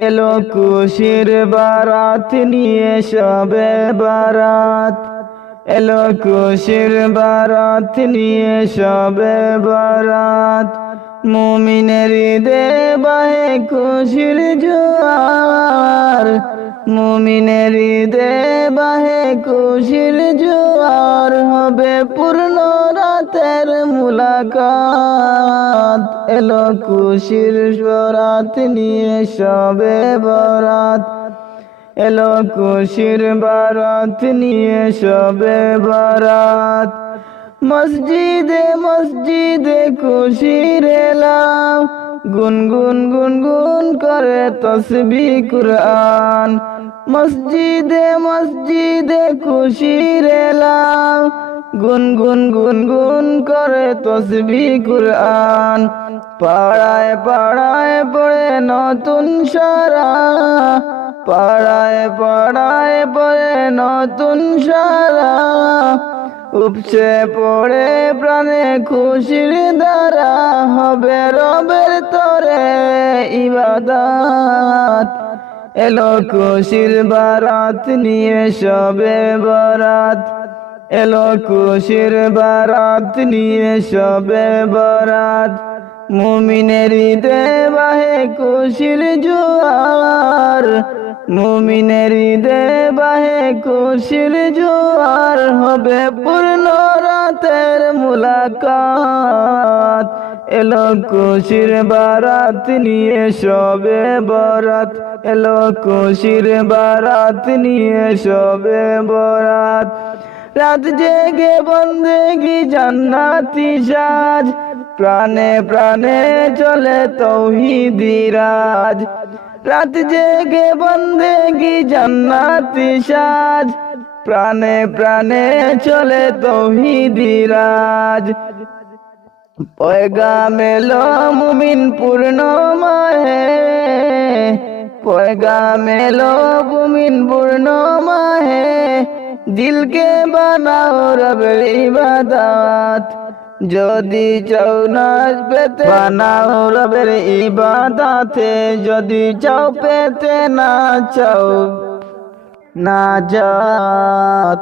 এলো খুশির বারাত নিয়ে শবে বারাত, এলো খুশির বারাত নিয়ে শবে বারাত। মুমিনের ঈদে বাহে খুশির জোয়ার, মুমিনের ঈদে বাহে খুশির জোয়ার। হবে পূর্ণ রাতের মুলাকাত, এলো খুশির বরাত নিয়ে শবে বরাত, এলো খুশির বারাত নিয়ে শবে বারাত। মসজিদে মসজিদে খুশির এলাম, গুনগুন গুনগুন করে তসবিহ কুরআন। মসজিদে মসজিদে খুশির এলাম, গুনগুন গুনগুন করে তসবিহ কুরআন। পাড়ায় পাড়ায় পড়ে নতুন সারা, পাড়ায় পাড়ায় পড়ে নতুন সারা। উপচে পড়ে প্রাণে খুশির ধারা, হবে রবের তরে ইবাদত। এলো খুশির বারাত নিয়ে শবে বারাত, এলো খুশির বারাত নিয়ে শবে বারাত। মুমিনের ঈদে বাহে খুশির জোয়ার, মুমিনের ঈদে বাহে খুশির জোয়ার। হবে পূর্ণ রাতের মুলাকাত, এলো খুশির বারাত নিয়ে শবে বরাত, এলো খুশির বারাত নিয়ে শবে বরাত। রাত জেগে বন্দেগি জান্নাতি সাজ, প্রাণে প্রাণে চলে তৌহিদি রাজ। রাত জেগে বন্দেগি জান্নাতি সাজ, প্রাণে প্রাণে চলে তৌহিদি রাজ। পয়গাম এলো মুমিন পূর্ণ মাহে, পয়গাম এলো মুমিন পূর্ণ মাহে। দিলকে বানাও রবের ইবাদত, যদি চাও নাজ পেতে বানাও রবের ইবাদতে। যদি চাও পেতে না চাও নাজাত।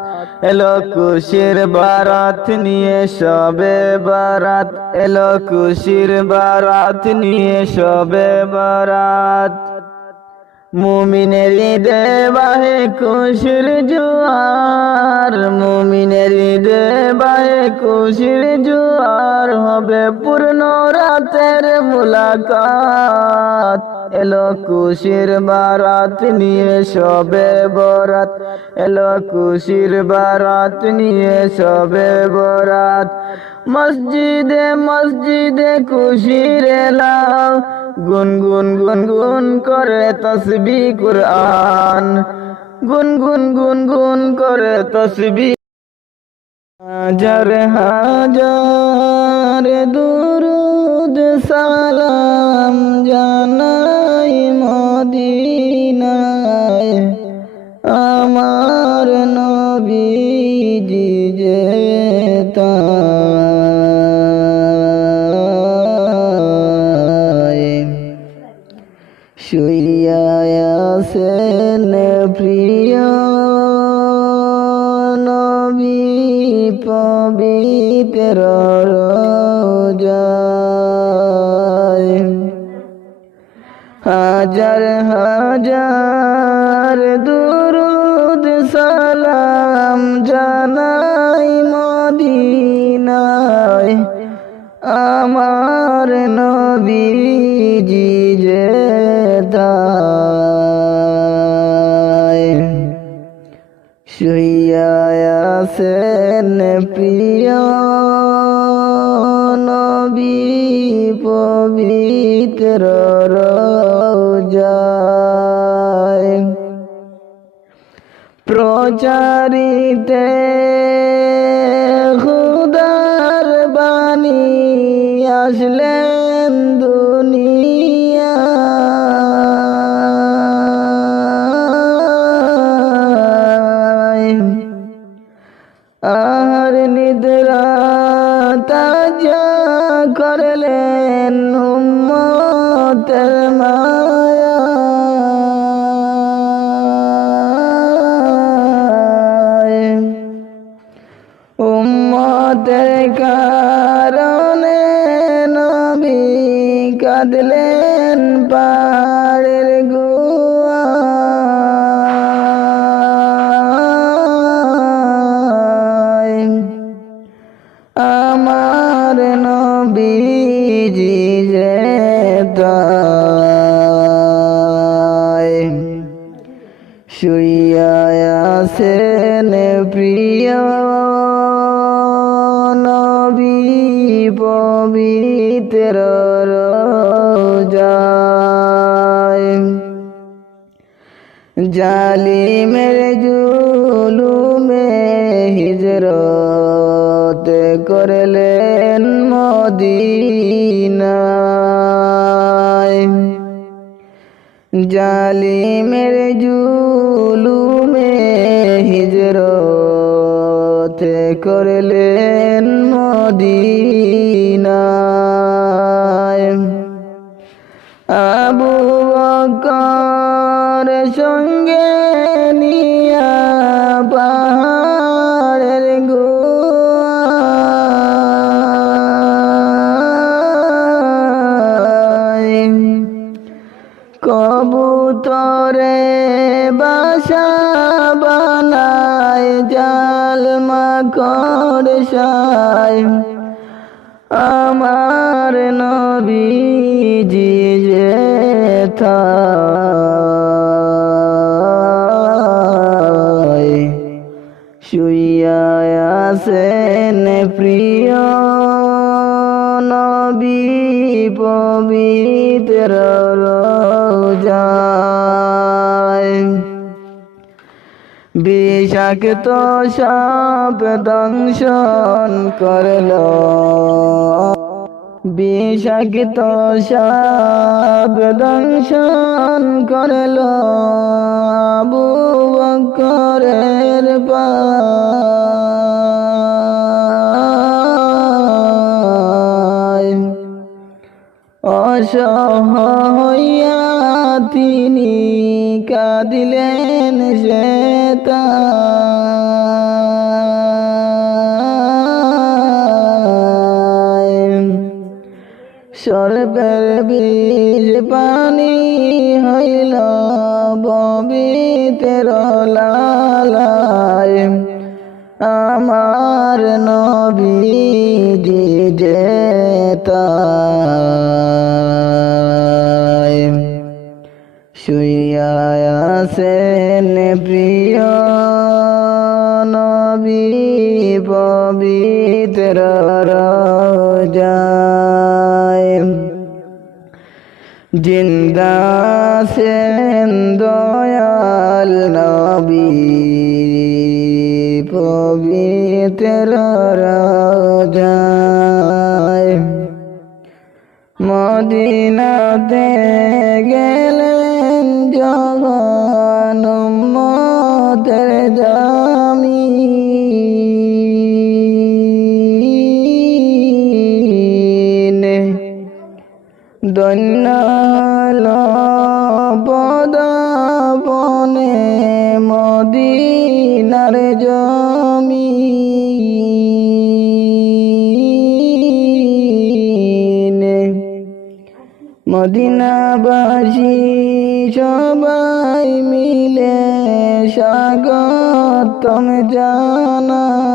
এলো খুশির বারাত নিয়ে শবে বারাত, এলো খুশির বারাত নিয়ে শবে বারাত। মুমিনের ঈদে বাহে খুশির জোয়ার, মুমিনের ঈদে বাহে খুশির জোয়ার। হবে পূর্ণ রাতের মুলাকাত, এলো খুশির বারাত নিয়ে শবে বরাত, এলো খুশির বারাত নিয়ে শবে বরাত। মসজিদে মসজিদে খুশির এলাম, গুনগুন গুনগুন করে তসবিহ কুরআন, গুনগুন গুনগুন করে তসবিহ। হাজার হাজার দুরুদ সালাম জানাই মদিনায়, আমার নবীজি যেতায়। শুইয়া আছেন প্রিয় নবী পবিত্র রোজায়। হাজার হাজার দুরুদ সালাম জানাই মদিনায়, আমার নবীজি যেতায়। শুইয়া আছেন প্রিয় নবী পবিত্র রোজায়। প্রচারিতে খুদার বাণী আসলেন দুনিয়া, আর নিদ্রা তাজা করলেন উম্মতের মায়া। শুইয়া আছেন প্রিয় নবী পবিত্র রোজায়। জালিমের জুলুমে হিজরত করলেন মদিনায়। জালিমের জুলুমে হিজরত করলেন মদিনায়। আবু বকর সঙ্গে নিয়া পাহাড়ের গুহায় কবুতরে বাসা বানায় জাল মাকড় সায়। আমার নবীজি যেথায় শুইয়া আছেন প্রিয় নবী পবিত্র রোজায়। বিষাক্ত সাপ দংশন করল, বিষাক্ত সাপ দংশন করল আবু বকরের পায়। অসহায় হইয়া তিনি কাঁদিলেন সেতায়। সর্বের বীজ পানি হইল পবিত্র লালায়। আমার নবীজি যেথায় শুইয়া আছেন প্রিয় নবী পবিত্র রোজায়। জিন্দা আছেন দয়াল নবী পবিত্র রোজায়। মদিনাতে গেলেন যখন উম্মতের জামিন ধন্য হলো পদাপনে মদিনার জমিন। মদিনাবাসী সবাই মিলে স্বাগতম জানায়।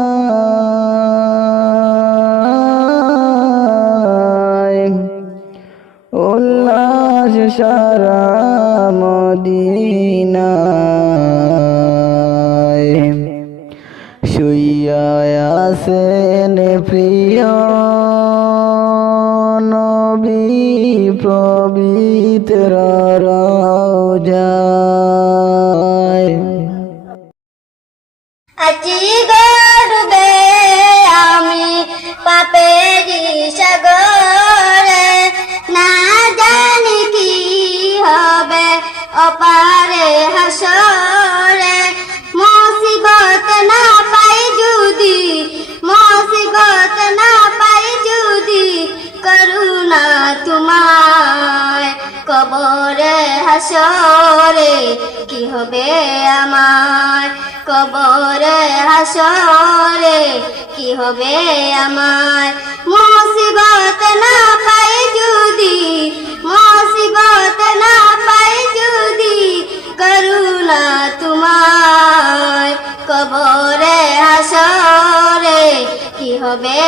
উল্লাস সারা মদিনায় শুইয়া আছেন প্রিয় নবী পবিত্র রোজায়। আজি গড়বে আমি পাপেরি সাগরে, না জানি কি হবে অপারে হাসরে। মুসিবত না পাই যদি, মুসিবত না পাই যদি করুণা তোমায়। কবরে হাসরে কি হবে আমার, কবরে হাসরে কি হবে আমার। মুসিবত না পাই যদি, মুসিবত না পাই যদি করুণা তোমায়। কবরে হাসরে কি হবে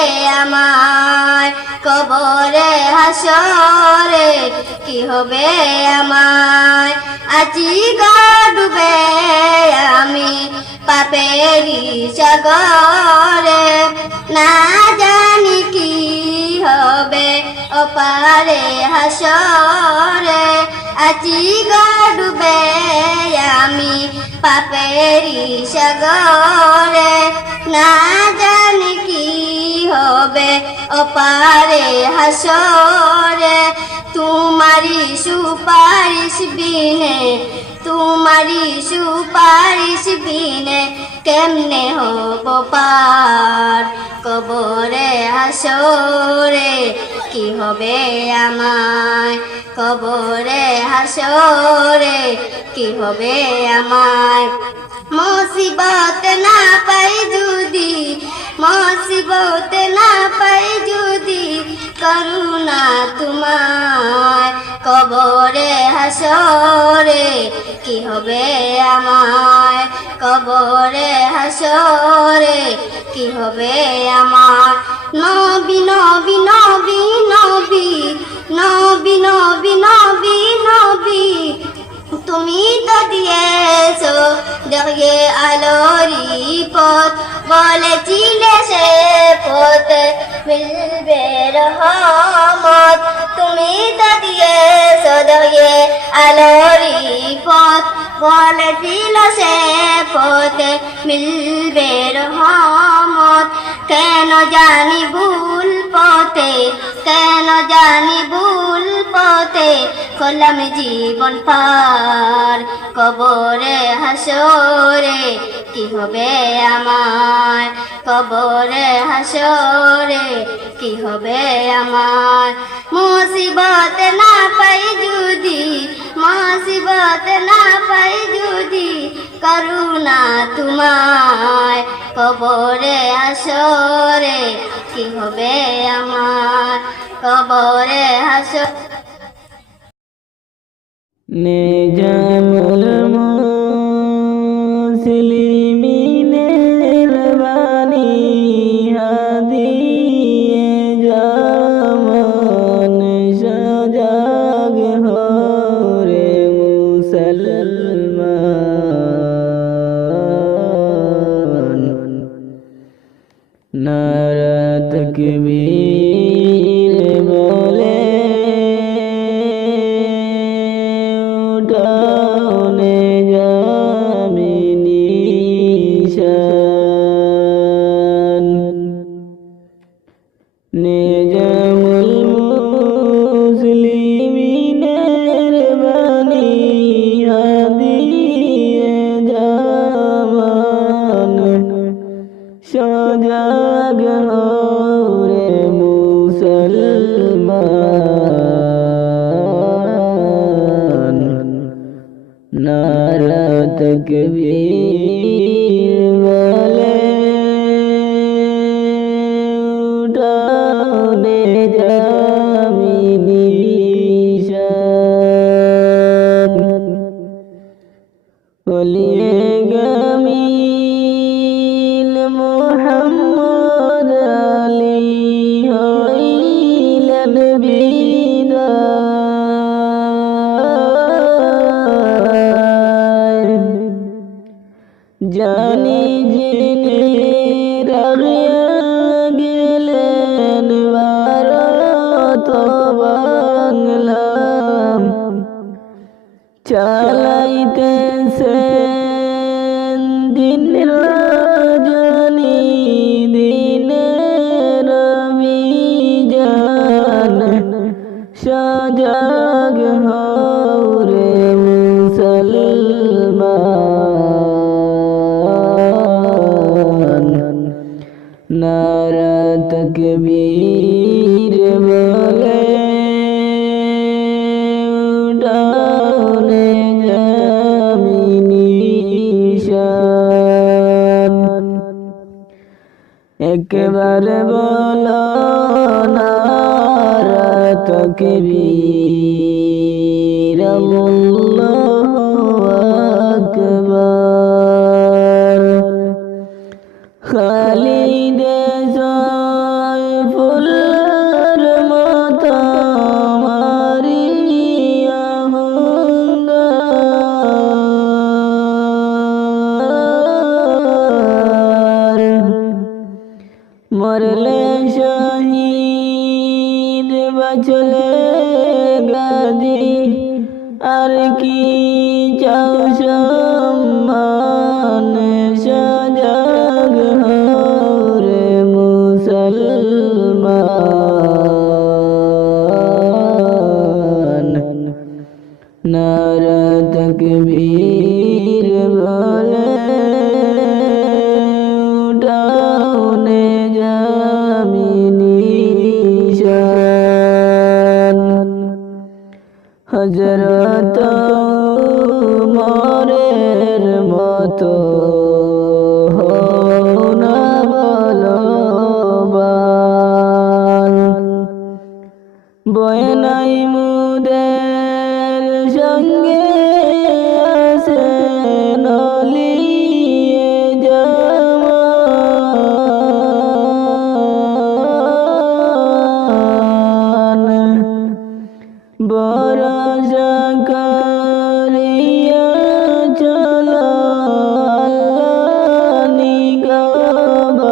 আমার, কবরে হাসরে কি হবে আমার। আজি গো ডুবে আমি পাপেরি সাগরে না জানি কি হবে ওপারে হাসরে আজি গো ডুবে আমি পাপেরি সাগরে না জানি কি হবে ওপারে হাসরে তোমারি সুপারিশ বিনে তোমারি সুপারিশ বিনে কেমনে হব পার কবরে হাসরে কি হবে আমায় কবরে হাসরে কি হবে আমায় মুসিবত না পাই যদি মুসিবত না পাই যদি করুণা তোমায় কবরে হাসরে কি হবে আমায় কবরে হাসরে কি হবে আমার নবী নবী নবী নবী নবী নবী নবী নবী তুমি তো দিয়েছো দেখিয়ে আলোরি পথ বলেছিলে সে পথে মিলবে রহমত তুমি তো দিয়েছো দেখিয়ে আলোরি পথ বলেছিল সে পথে মিলবে রহমত কেন জানি ভুল পথে কেন জানি ভুল পথে করলাম জীবন পার কবরে হাসরে কি হবে আমার কবরে হাসরে কি হবে আমার মুসিবত না পাই যদি মুসিবত না পাই যদি করুণা তোমায় কবরে হাসরে কি হবে আমার কবরে হাসরে নিজামুল মুসলিমিনের বাণী হাদিয়ে জামান সজাগ হরে মুসলমান নারা তাকবীর বলে উঠানে জামিনী শান নিজামুল মুসলিমিনের বাণী হাদিয়ে জামান সজাগ হরে মুসলমান নারা তাকবীর বলে উঠানে জামিনী শান ওলিয়ে গামিল মুহাম্মদ আলী হইলেন বিদায় জানি জেনে রাগিয়া গেলেন ভারত বাংলা চালাইতেছেন দিন রজনী দিনের অভিযান সজাগ হরে মুসলমান নারা তাকবীর বলে উঠানে জামিনী শান একবার বলো নারা তাকবীর আল্লাহু আকবার খালিদে সাইফুল্লাহর মতো মারিয়া হুঙ্গার মরলে শহীদ বাঁচলে গাজী আর কি চাও সম্মান সজাগ হও রে মুসলমান নারা তাকবীর বলে উঠাওনে নিশান হযরত উমরের মতো হও না বলবান বয়ে নাই মুদের সঙ্গে আছে নলিয়ে জামান বরসা করিয়া চলো আল্লাহ নিগবান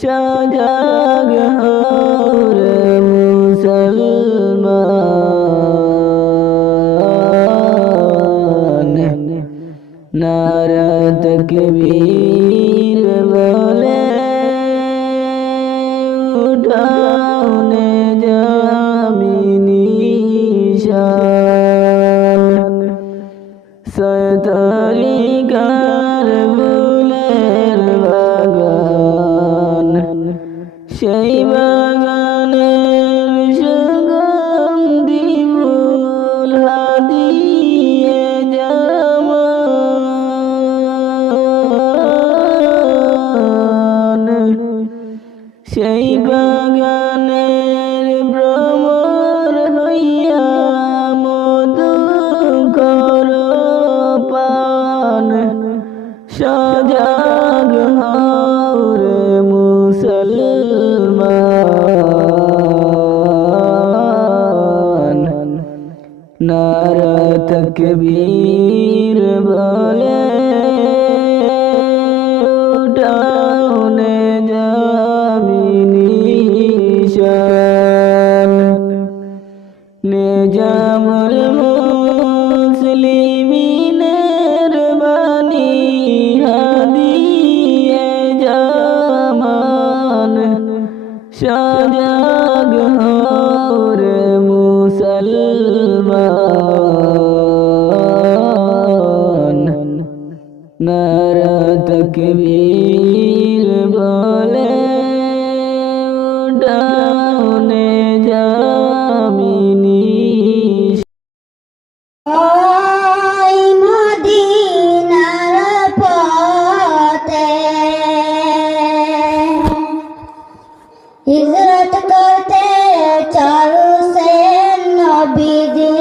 সজাগ হও রে মুসলমান নারা তাকবীর বলে উঠাওনে নিশান সতরিকার ফুলের বাগান সেই বাগানের সুগন্ধি ফুল হাদিয়ে জামান সেই বাগানের ভ্রমর হইয়া মধু করো পান সজাগ হও রে মুসলমান নারা তাকবীর বলে উঠাওনে নিশান নিজামুল মুসলিমিনের বাণী হাদিয়ে জামান সজাগ হও রে মুসলমান নারা তাকবীর বলে উঠাওনে ওই মদিনার পথে হিজরত করতে চলছেন নবীজি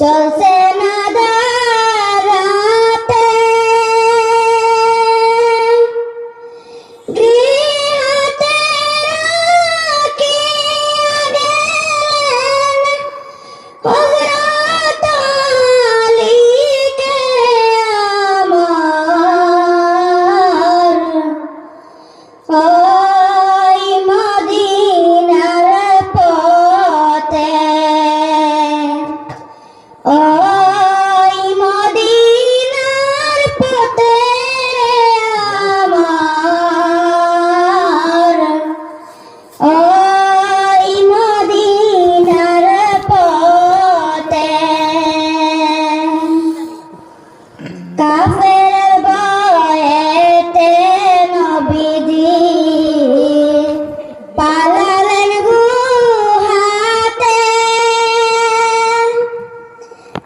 চলছে না দাঁড়াতে গৃহতে রাখিয়া গেলেন হযরত আলীকে আমার ওই মদিনার পথে ওই মদিনার পথে আমার ওই মদিনার পথে কাফের ভয়েতে নবীজি পালালেন গুহাতে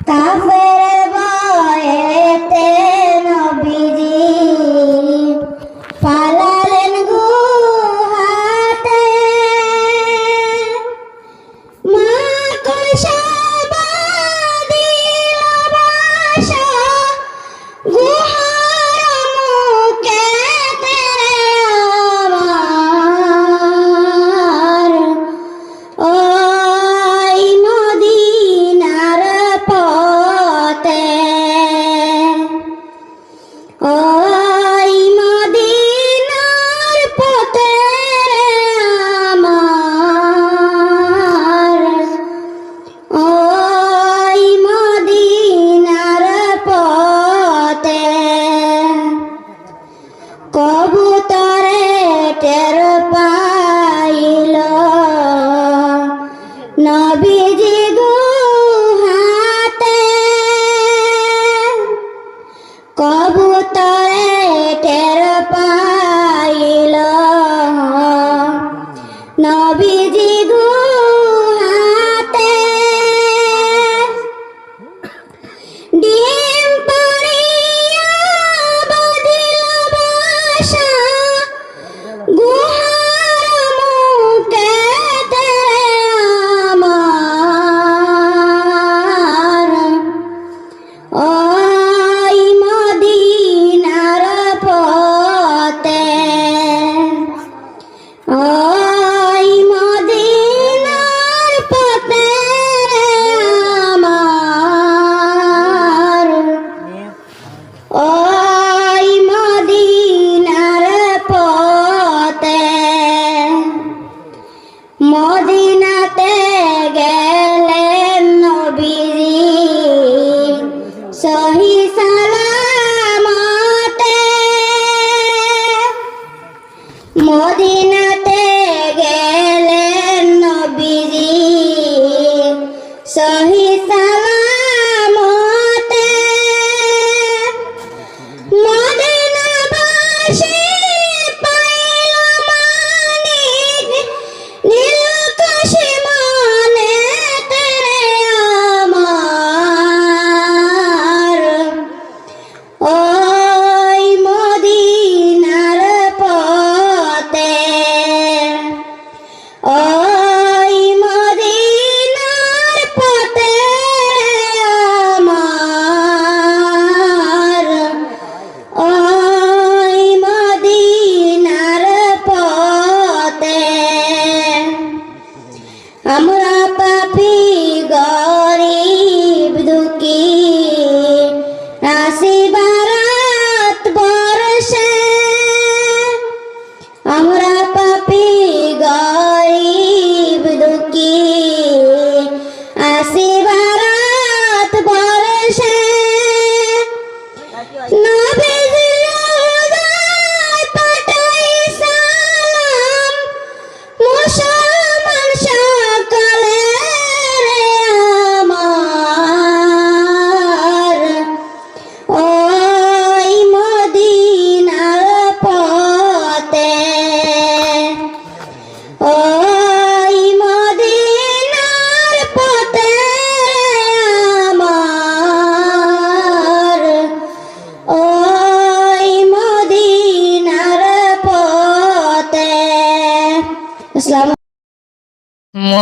কাফের ভয়েতে নবীজি পালালেন গুহাতে মা কইসা বাদিল বাসা গুহার মুখে আমার ওই মদিনার পথে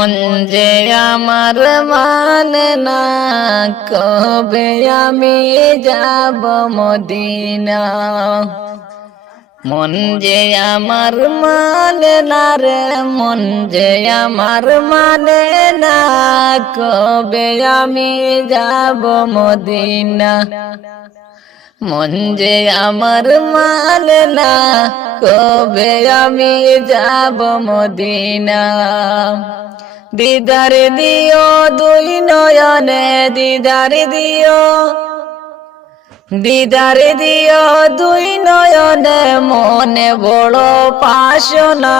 মন যে আমার মানে না কবে আমি যাব মদিনা মন যে আমার মানে না রে মন যে আমার মানে না কবে আমি যাব মদিনা মন যে আমার মানে না কবে আমি যাব মদিনা দিদার দিও দুই নয়নে দিদার দিও দুই নয়নে মনে বড় পাশনা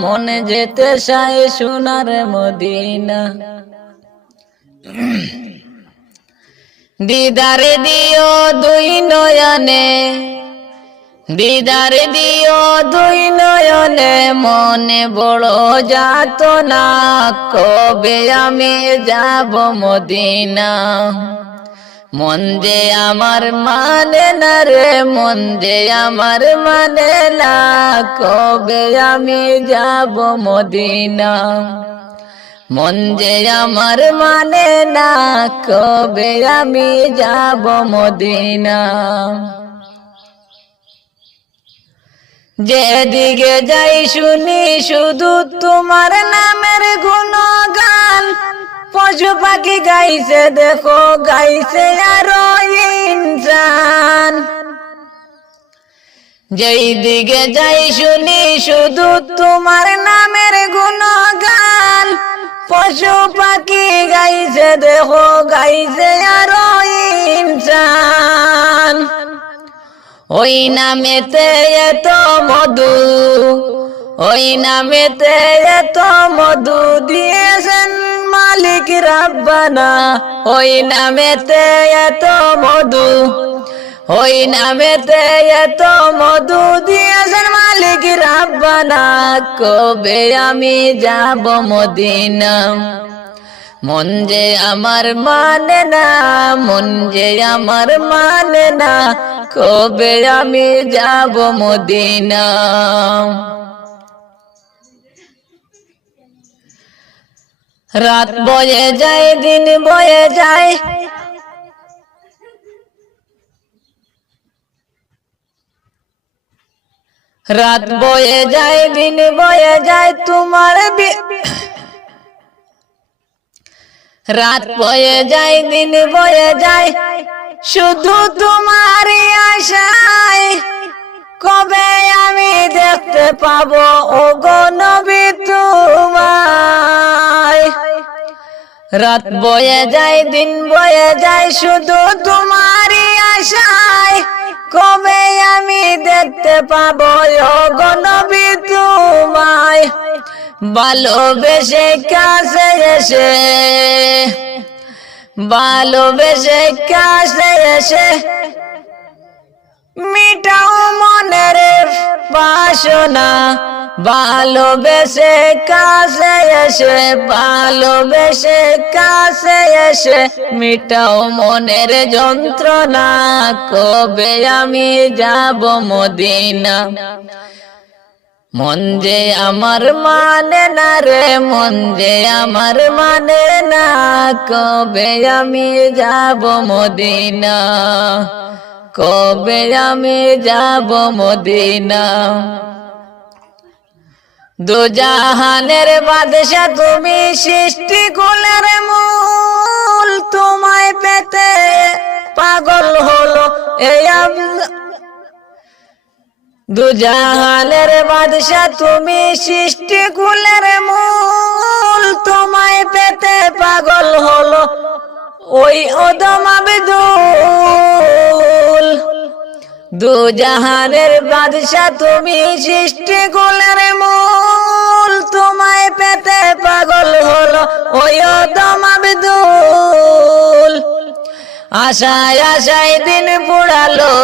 মনে যেতে চায় সোনার মদিনা দিদার দিও দুই নয়নে দিদার দিও দুই নয়নে মনে বড় যাত না কবে আমি যাব মদিনা মন যে আমার মানে না রে মন যে আমার মানে না কবে আমি যাব মদিনা মন যে আমার মানে না কবে আমি যাব মদিনা যেদিকে যাই শুনি শুধু তোমার নামের গুণগান পশু পাখি গাইছে দেখো গাইছে আরো ইনসান যেই দিকে যাই শুনি শুধু তোমার নামের গুণগান পশু পাখি গাইছে দেখো গাইছে আরো ইনসান ওই নামেতে এত মধু ওই নামেতে এত মধু দিয়েছেন মালিক রাব্বানা ওই নামেতে এত মধু ওই নামেতে এত মধু দিয়েছেন মালিক রাব্বানা কবে আমি যাব মদিনা মন যে আমার মানে না মন যে আমার মানে না কবে আমি যাব মদিনা রাত বয়ে যায় দিন বয়ে যায় রাত বয়ে যায় দিন বয়ে যায় তোমার রাত বয়ে যায় দিন বয়ে যায় শুধু তোমারই আশায় কবে আমি দেখতে পাবো ওগো নবী তোমায় রাত বয়ে যায় দিন বয়ে যায় শুধু তোমারই আশায় কবে আমি দেখতে পাবো ওগো নবী তোমায় ভালোবেসে কাছে এসে ভালোবেসে কাছে এসে মিটাও মনের বাসনা ভালোবেসে কাছে এসে ভালোবেসে কাছে এসে মিটাও মনের যন্ত্রণা কবে আমি যাব মদিনা মন যে আমার মানে না রে মন যে আমার মানে না কবে আমি যাব মদিনা কবে আমি যাব মদিনা দুজাহানের বাদশা তুমি সৃষ্টি কুলের মূল তোমায় পেতে পাগল হলো এই দুজাহানের বাদশা তুমি সৃষ্টি কুলের মূল তোমায় পেতে পাগল হলো ওই অদম আব্দুল দুজাহানের বাদশা তুমি সৃষ্টি কুলের মূল তোমায় পেতে পাগল হলো ওই অদম আব্দুল আশায় আশায় দিন পুরালো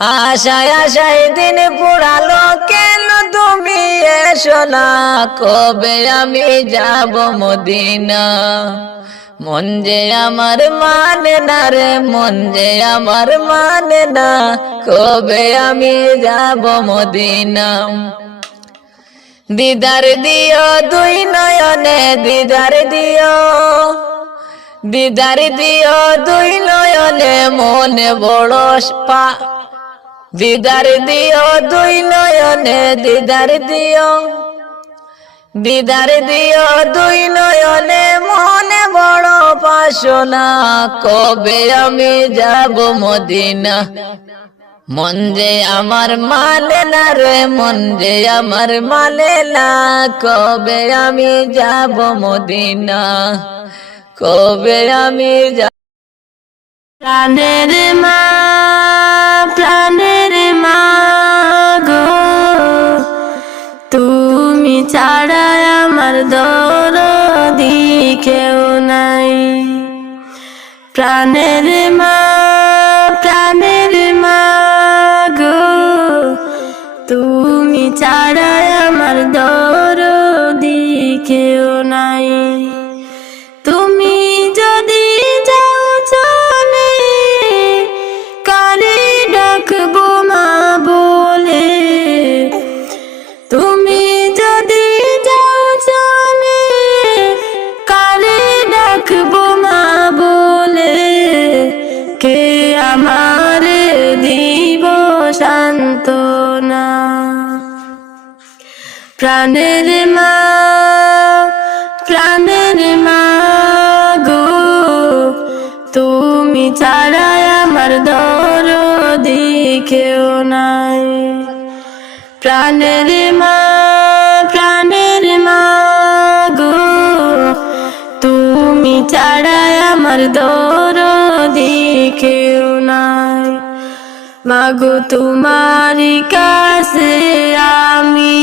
আশায় আশায় দিন পুরালো কেন তুমি এসো না কবে আমি যাব মদিনা মন যে আমার মানে না রে মন যে আমার মানে না কবে আমি যাব মদিনা দিদার দিও দুই নয়নে দিদার দিও, দিদার দিও দুই নয়নে মনে বড় দিদার দিও দুই নয়নে দিদার দিও, দিদার দিও দুই নয়নে মনে বড় বাসনা, কবে আমি যাব মদিনা। মন যে আমার মানে না রে, মন যে আমার মানে না, কবে আমি যাব মদিনা, কবে আমি যাব। প্রাণের মা, প্রাণের মা গো, তুমি ছাড়া আমার দরদি কেউ নাই। প্রাণের মা, প্রাণের মা গো, তুমি ছাড়া আমার দরদি কেউ নাই। তুমি যদি যাও চলে, কারে ডাকবো মা বলে। তুমি যদি যাও চলে, কারে ডাকবো মা বলে। কে আমার দিব সান্ত্বনা। প্রাণের মা, প্রাণের মা গো, তুমি ছাড়া আমার দরদি কেউ নাই। প্রাণের মা, প্রাণের মা গো, তুমি ছাড়া আমার দরদি কেউ নাই। মাগো তোমারি কাছে আমি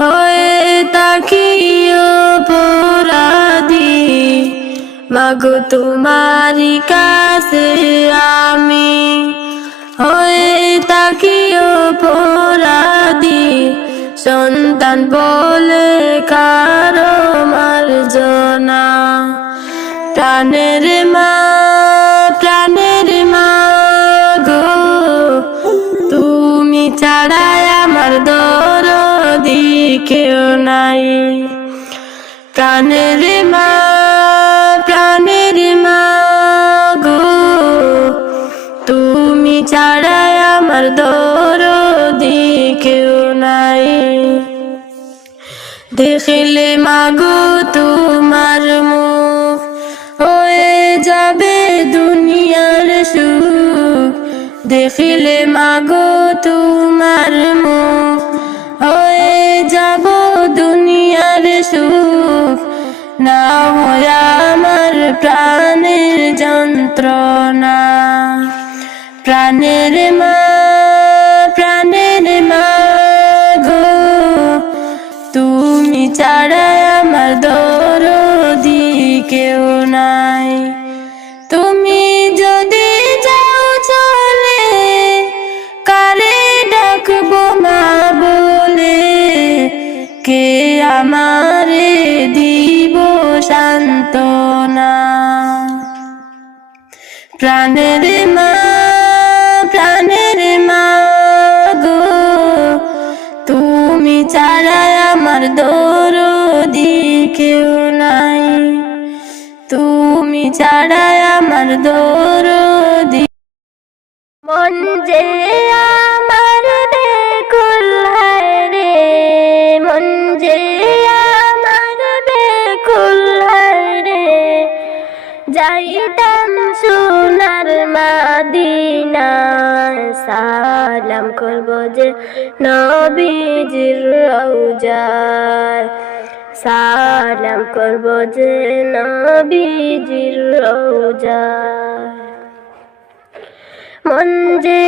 হয়ে থাকি অপরাধী। মাগো তোমারি কাছে আমি হয়ে থাকি অপরাধী। সন্তান বলে কারো মার্জনা। প্রাণের মা, প্রাণের মা গো, তুমি ছাড়া আমার দরদি কেউ নাই। প্রাণের মা, প্রাণের মা গো, তুমি ছাড়া আমার দরদি কেউ নাই। দেখলে মাগো তোমার মুখ, হয়ে যাবে দুনিয়ার সুখ। দেখলে মাগো তোমার মুখ, হয়ে যাব দুনিয়ার সুখ। না হয় আমার প্রাণের যন্ত্রণা। প্রাণের মা, প্রাণের মা গো, তুমি ছাড়া আমার দরদি কেউ নাই। তুমি যদি যাও চলে, কারে ডাকবো মা বলে। কে আমারে দিব সান্ত্বনা। প্রাণের মা, প্রাণের মা গো, তুমি ছাড়া আমার দরদি কেউ নাই। তুমি ছাড়া আমার দরদি। মন যে আমার বেকুল হায় রে, মন যে আমার বেকুল হায় রে। যাইতাম সোনার মদিনা, সালাম করব যে নবীজির রওজায়। সালাম করব যে নবীজির রওজায়। মন যে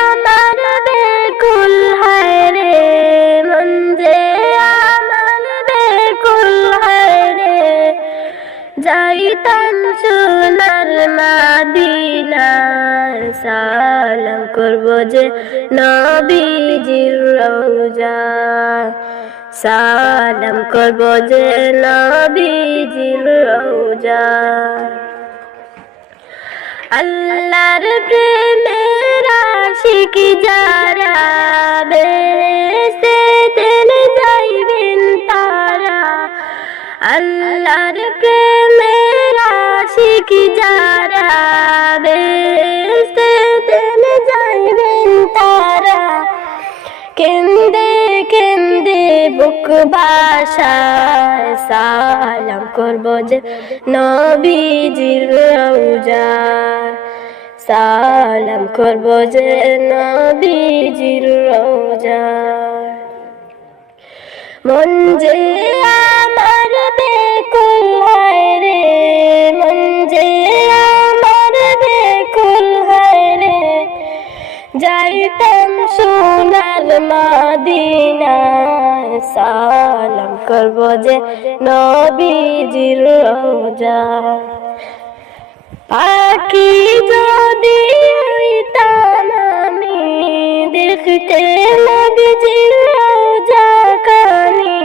আমার বেকুল হায় রে, মন যে আমার বেকুল হায় রে। যাইতাম সোনার মদিনা, সালাম করব যে নবীজির রওজায়। সালাম করব যে নবীজির রওজায়। আল্লাহর প্রেমের আশিক যারা বেহেশতে যারা আল্লাহর প্রেমের আশিক যারা বেহেশতে যাইবেন তারা কেন্দে কেন্দে বুক ভাষায় সালাম করব যে নবীজির রওজায় সালাম করব যে নবীজির রওজায় মন যে আমার বেকুল হয় রে মন যে আমার বেকুল হয় রে যাইতাম সোনার মদিনায় সালাম করব যে নবীজির রওজায় পাখি যদি হইতাম আমি দেখতে নবীজির রওজা খানি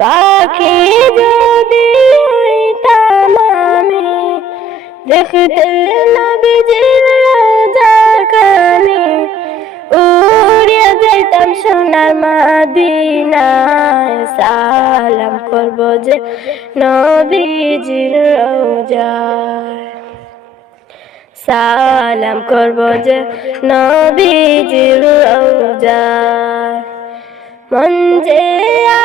পাখি যদি হইতাম আমি দেখতে নবীজির রওজা খানি উড়িয়া যাইতাম সোনার মদিনায় সালাম করব যে নবীজির রওজায় সালাম করব যে নবীজির রওজায় মন যে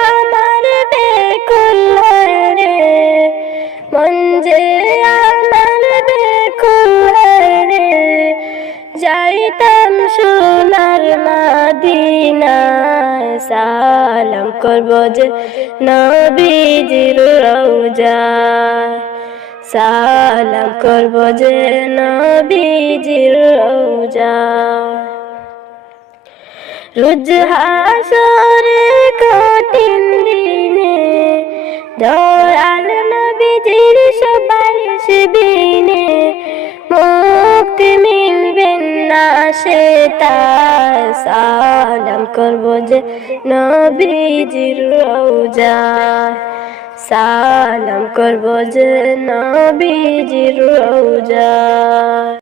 আমার বেকুল হয় রে মন যে আমার বেকুল হয় রে যাইতাম সোনার মদিনায় সালাম করব যে নবীজির রওজায় সালাম করব যে নবীজির রওজায় রোজ হাসরে কঠিন দিনে দয়াল নবীজির সুপারিশ বিনে মুক্তি মিলবেন না সে তার সালাম করব যে নবীজির রওজায় সালাম করব যে নবীজির রওজায়।